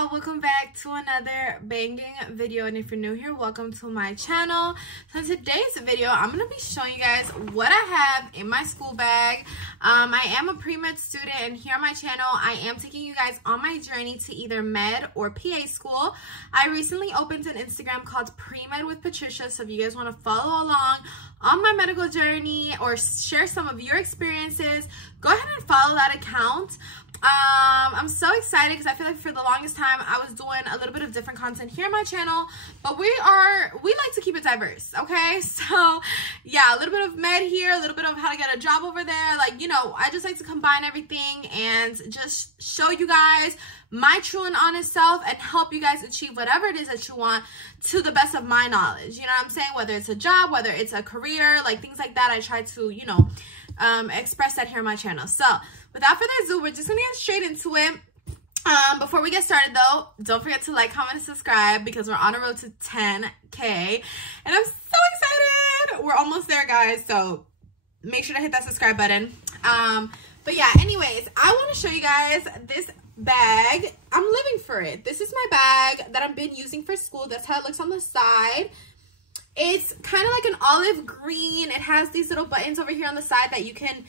y'all, welcome back to another banging video, and if you're new here, welcome to my channel. So in today's video, I'm going to be showing you guys what I have in my school bag. I am a pre-med student, and here on my channel, I am taking you guys on my journey to either med or PA school. I recently opened an Instagram called Pre-Med with Patricia, so if you guys want to follow along on my medical journey or share some of your experiences, go ahead and follow that account. I'm so excited because I feel like for the longest time I was doing a little bit of different content here on my channel, but we like to keep it diverse, okay? So yeah, a little bit of med here, a little bit of how to get a job over there, like, you know, I just like to combine everything and just show you guys my true and honest self and help you guys achieve whatever it is that you want to the best of my knowledge. You know what I'm saying? Whether it's a job, whether it's a career, like things like that, I try to, you know, express that here on my channel. So without further ado, we're just gonna get straight into it. Before we get started though, don't forget to like, comment, and subscribe because we're on a road to 10K and I'm so excited. We're almost there, guys, so make sure to hit that subscribe button. But yeah, anyways, I want to show you guys this bag. I'm living for it. This is my bag that I've been using for school. That's how it looks on the side. It's kind of like an olive green. It has these little buttons over here on the side that you can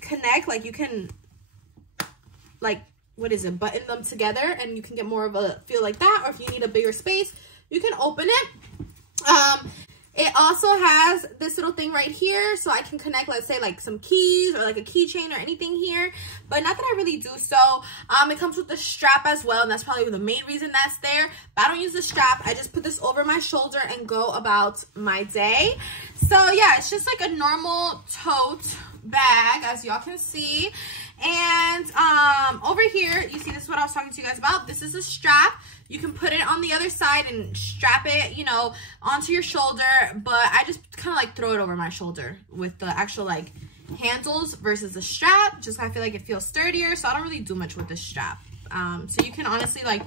connect, like you can, like, what is it, button them together and you can get more of a feel like that, or if you need a bigger space, you can open it. It also has this little thing right here, so I can connect, let's say, like some keys or like a keychain or anything here, but not that I really do so. It comes with the strap as well, and that's probably the main reason that's there, but I don't use the strap. I just put this over my shoulder and go about my day. So yeah, it's just like a normal tote bag, as y'all can see. And over here, you see, this is what I was talking to you guys about. This is a strap. You can put it on the other side and strap it, you know, onto your shoulder, but I just kind of like throw it over my shoulder with the actual like handles versus the strap. Just I feel like it feels sturdier, so I don't really do much with the strap. So you can honestly like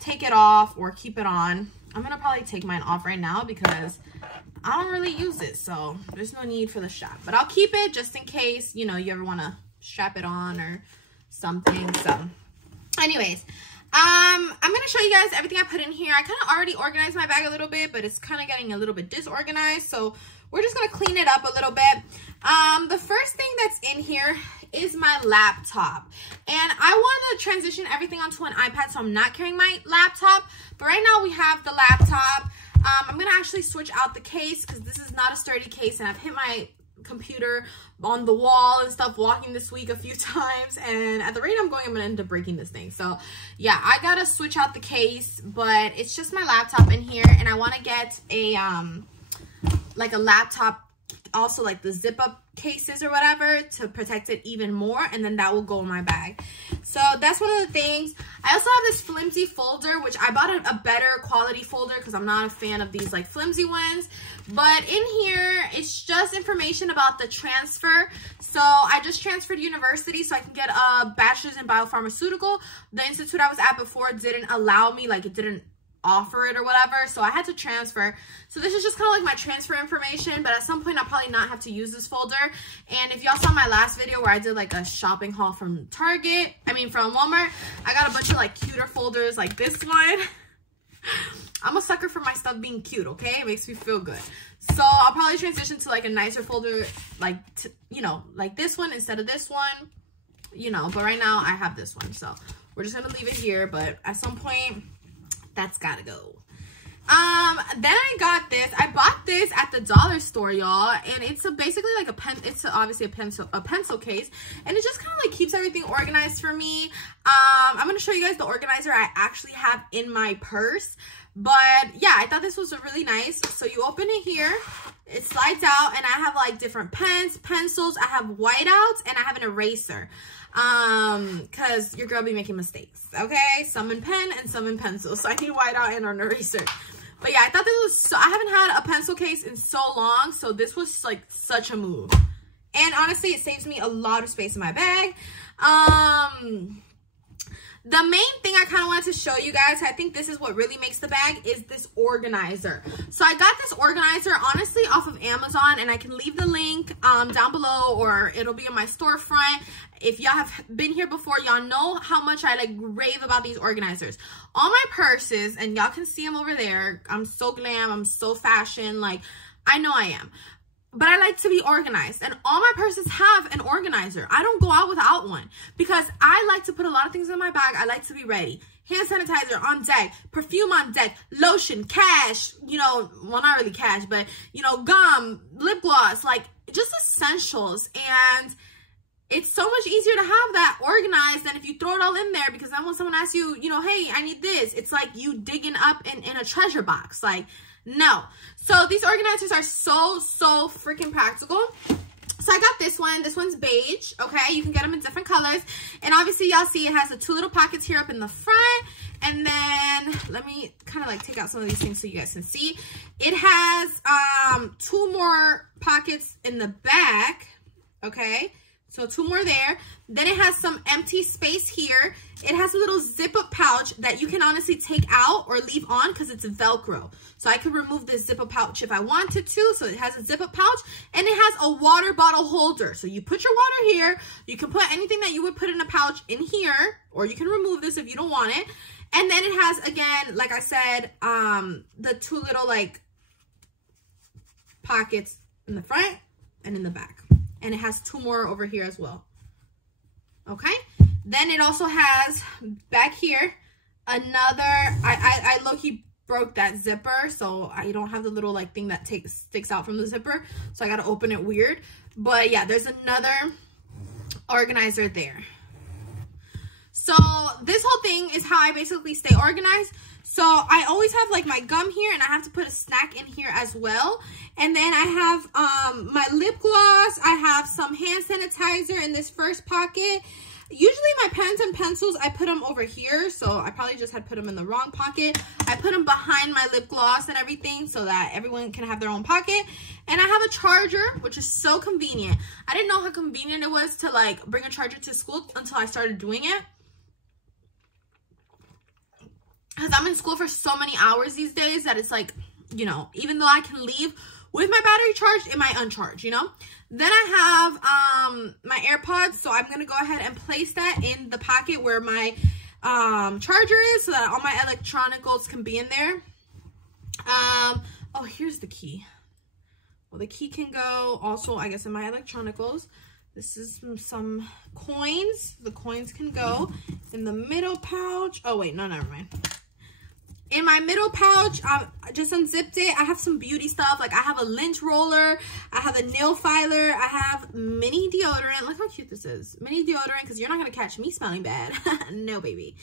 take it off or keep it on. I'm gonna probably take mine off right now because I don't really use it, so there's no need for the strap, but I'll keep it just in case, you know, you ever want to strap it on or something. So anyways, I'm gonna show you guys everything I put in here. I kind of already organized my bag a little bit, but it's kind of getting a little bit disorganized, so we're just gonna clean it up a little bit. The first thing that's in here is my laptop, and I want to transition everything onto an iPad, so I'm not carrying my laptop, but right now we have the laptop. I'm gonna actually switch out the case because this is not a sturdy case, and I've hit my computer on the wall and stuff walking this week a few times, and at the rate I'm going, I'm gonna end up breaking this thing. So yeah, I gotta switch out the case, but it's just my laptop in here, and I want to get a like a laptop also, like the zip up cases or whatever, to protect it even more, and then that will go in my bag. So that's one of the things. I also have this flimsy folder, which I bought a better quality folder because I'm not a fan of these like flimsy ones. But in here, it's just information about the transfer. So I just transferred university so I can get a bachelor's in biopharmaceutical. The institute I was at before didn't allow me, like it didn't offer it or whatever, so I had to transfer. So this is just kind of like my transfer information, but at some point I'll probably not have to use this folder. And if y'all saw my last video where I did like a shopping haul from from Walmart, I got a bunch of like cuter folders like this one. I'm a sucker for my stuff being cute, okay? It makes me feel good. So I'll probably transition to like a nicer folder, like, you know, like this one instead of this one, you know, but right now I have this one. So we're just gonna leave it here, but at some point that's gotta go. Then I got this. I bought this at the dollar store, y'all, and it's basically like a pen. It's obviously a pencil case, and it just kind of like keeps everything organized for me. I'm gonna show you guys the organizer I actually have in my purse, but yeah, I thought this was really nice. So you open it here, it slides out, and I have like different pens, pencils. I have whiteouts, and I have an eraser. Because your girl be making mistakes, okay? Some in pen and some in pencil, so I need whiteout and an eraser. But yeah, I thought this was so, I haven't had a pencil case in so long, so this was like such a move. And honestly, it saves me a lot of space in my bag. The main thing I kind of wanted to show you guys, I think this is what really makes the bag, is this organizer. So I got this organizer, honestly, off of Amazon, and I can leave the link down below, or it'll be in my storefront. If y'all have been here before, y'all know how much I like rave about these organizers. All my purses, and y'all can see them over there. I'm so glam, I'm so fashion, like, I know I am. But I like to be organized, and all my purses have an organizer. I don't go out without one because I like to put a lot of things in my bag. I like to be ready. Hand sanitizer on deck, perfume on deck, lotion, cash, you know, well, not really cash, but, you know, gum, lip gloss, like just essentials. And it's so much easier to have that organized than if you throw it all in there, because then when someone asks you, you know, hey, I need this, it's like you digging up in a treasure box. Like, no. So these organizers are so freaking practical. So I got this one. This one's beige. Okay, you can get them in different colors. And obviously y'all see it has the 2 little pockets here up in the front. And then let me kind of like take out some of these things so you guys can see. It has 2 more pockets in the back. Okay, so 2 more there. Then it has some empty space here. It has a little zip-up pouch that you can honestly take out or leave on because it's Velcro. So I could remove this zip-up pouch if I wanted to. So it has a zip-up pouch, and it has a water bottle holder. So you put your water here. You can put anything that you would put in a pouch in here, or you can remove this if you don't want it. And then it has, again, like I said, the 2 little like pockets in the front and in the back. And it has 2 more over here as well. Okay. Then it also has back here another, I low-key broke that zipper, so I don't have the little like thing that sticks out from the zipper, so I gotta open it weird. But yeah, there's another organizer there. So this whole thing is how I basically stay organized. So I always have like my gum here, and I have to put a snack in here as well. And then I have my lip gloss. I have some hand sanitizer in this first pocket. Usually my pens and pencils, I put them over here. So I probably just had put them in the wrong pocket. I put them behind my lip gloss and everything so that everyone can have their own pocket. And I have a charger, which is so convenient. I didn't know how convenient it was to like bring a charger to school until I started doing it. Because I'm in school for so many hours these days that it's like, you know, even though I can leave with my battery charged, it might uncharge, you know. Then I have my AirPods, so I'm going to go ahead and place that in the pocket where my charger is so that all my electronicals can be in there. Oh, here's the key. Well, the key can go also, I guess, in my electronicals. This is some coins. The coins can go in the middle pouch. Oh, wait, no, never mind. In my middle pouch, I just unzipped it. I have some beauty stuff. Like I have a lint roller. I have a nail filer. I have mini deodorant. Look how cute this is. Mini deodorant, because you're not going to catch me smelling bad. No, baby.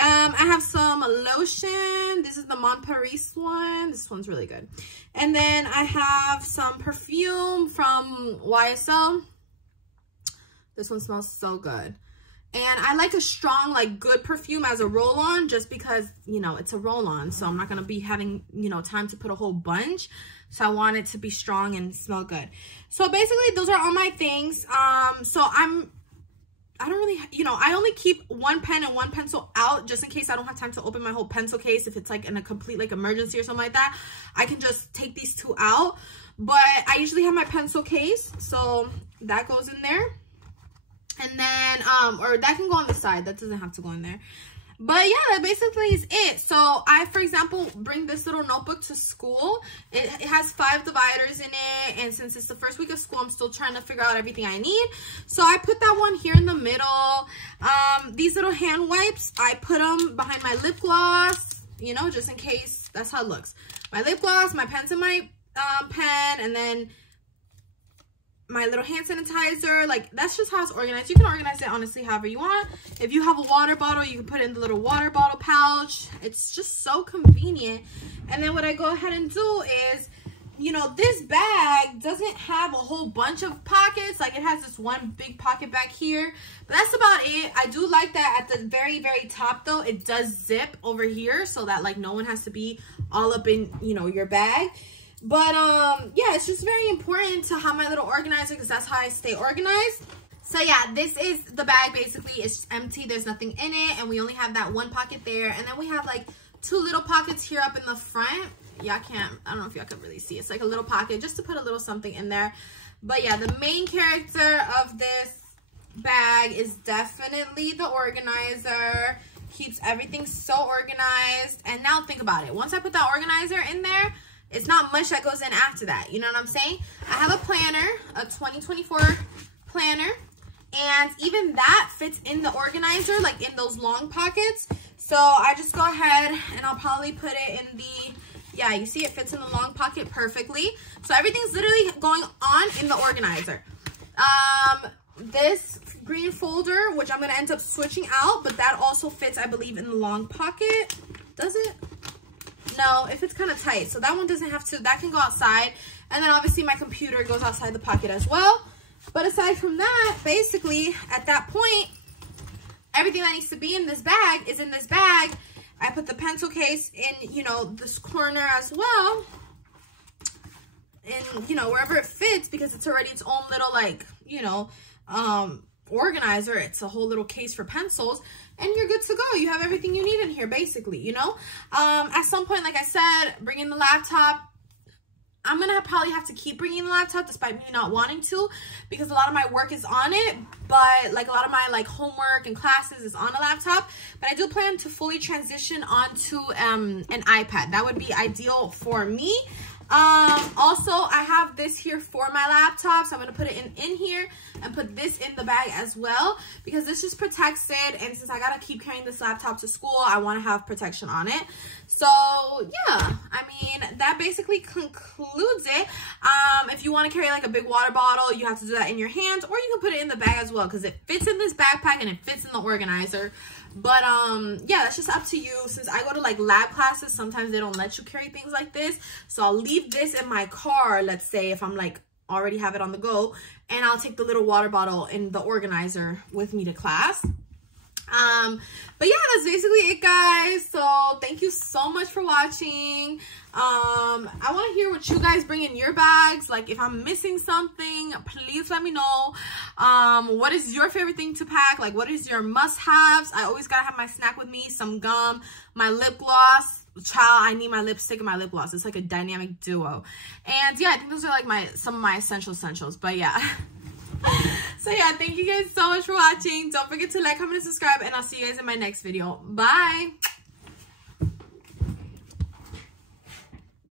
I have some lotion. This is the Mon Paris one. This one's really good. And then I have some perfume from YSL. This one smells so good. And I like a strong, like, good perfume as a roll-on just because, you know, it's a roll-on. So I'm not going to be having, you know, time to put a whole bunch. So I want it to be strong and smell good. So basically, those are all my things. So I don't really, you know, I only keep 1 pen and 1 pencil out just in case I don't have time to open my whole pencil case. If it's, like, in a complete, like, emergency or something like that, I can just take these 2 out. But I usually have my pencil case. So that goes in there. And then, or that can go on the side. That doesn't have to go in there. But yeah, that basically is it. So I, for example, bring this little notebook to school. It has 5 dividers in it. And since it's the first week of school, I'm still trying to figure out everything I need. So I put that one here in the middle. These little hand wipes, I put them behind my lip gloss, you know, just in case. That's how it looks. My lip gloss, my pens and my pen, and then my little hand sanitizer. Like, that's just how it's organized. You can organize it honestly however you want. If you have a water bottle, you can put it in the little water bottle pouch. It's just so convenient. And then what I go ahead and do is, you know, this bag doesn't have a whole bunch of pockets. Like, it has this one big pocket back here, but that's about it. I do like that at the very, very top though, it does zip over here so that like no one has to be all up in, you know, your bag. But yeah, it's just very important to have my little organizer because that's how I stay organized. So yeah, this is the bag. Basically, it's empty. There's nothing in it, and we only have that one pocket there, and then we have like 2 little pockets here up in the front. Y'all can't, I don't know if y'all can really see. It's like a little pocket just to put a little something in there. But yeah, the main character of this bag is definitely the organizer. Keeps everything so organized. And now think about it. Once I put that organizer in there, it's not much that goes in after that. You know what I'm saying? I have a planner, a 2024 planner. And even that fits in the organizer, like in those long pockets. So I just go ahead and I'll probably put it in the, yeah, you see it fits in the long pocket perfectly. So everything's literally going on in the organizer. This green folder, which I'm going to end up switching out, but that also fits, I believe, in the long pocket. Does it? No, it fits kind of tight. So that one doesn't have to, that can go outside. And then obviously my computer goes outside the pocket as well. But aside from that, basically, at that point, everything that needs to be in this bag is in this bag. I put the pencil case in, you know, this corner as well. And, you know, wherever it fits, because it's already its own little, like, you know, organizer. It's a whole little case for pencils. And you're good to go. You have everything you need in here, basically, you know. At some point, like I said, bring in the laptop. I'm going to probably have to keep bringing the laptop despite me not wanting to, because a lot of my work is on it, but like a lot of my like homework and classes is on a laptop. But I do plan to fully transition onto an iPad. That would be ideal for me. Also, I have this here for my laptop, so I'm going to put it in here and put this in the bag as well, because this just protects it, and since I got to keep carrying this laptop to school, I want to have protection on it. So yeah, I mean, that basically concludes it. If you want to carry like a big water bottle, you have to do that in your hands, or you can put it in the bag as well, because it fits in this backpack and it fits in the organizer. But yeah, that's just up to you. Since I go to like lab classes, sometimes they don't let you carry things like this, so I'll leave this in my car, let's say, if I'm like already have it on the go, and I'll take the little water bottle in the organizer with me to class. But yeah, that's basically it, guys. So thank you so much for watching. I want to hear what you guys bring in your bags. Like, if I'm missing something, please let me know. What is your favorite thing to pack? Like, what is your must-haves? I always gotta have my snack with me, some gum, my lip gloss. Child, I need my lipstick and my lip gloss. It's like a dynamic duo. And yeah, I think those are like some of my essentials. But yeah. So yeah, thank you guys so much for watching. Don't forget to like, comment, and subscribe, and I'll see you guys in my next video. Bye.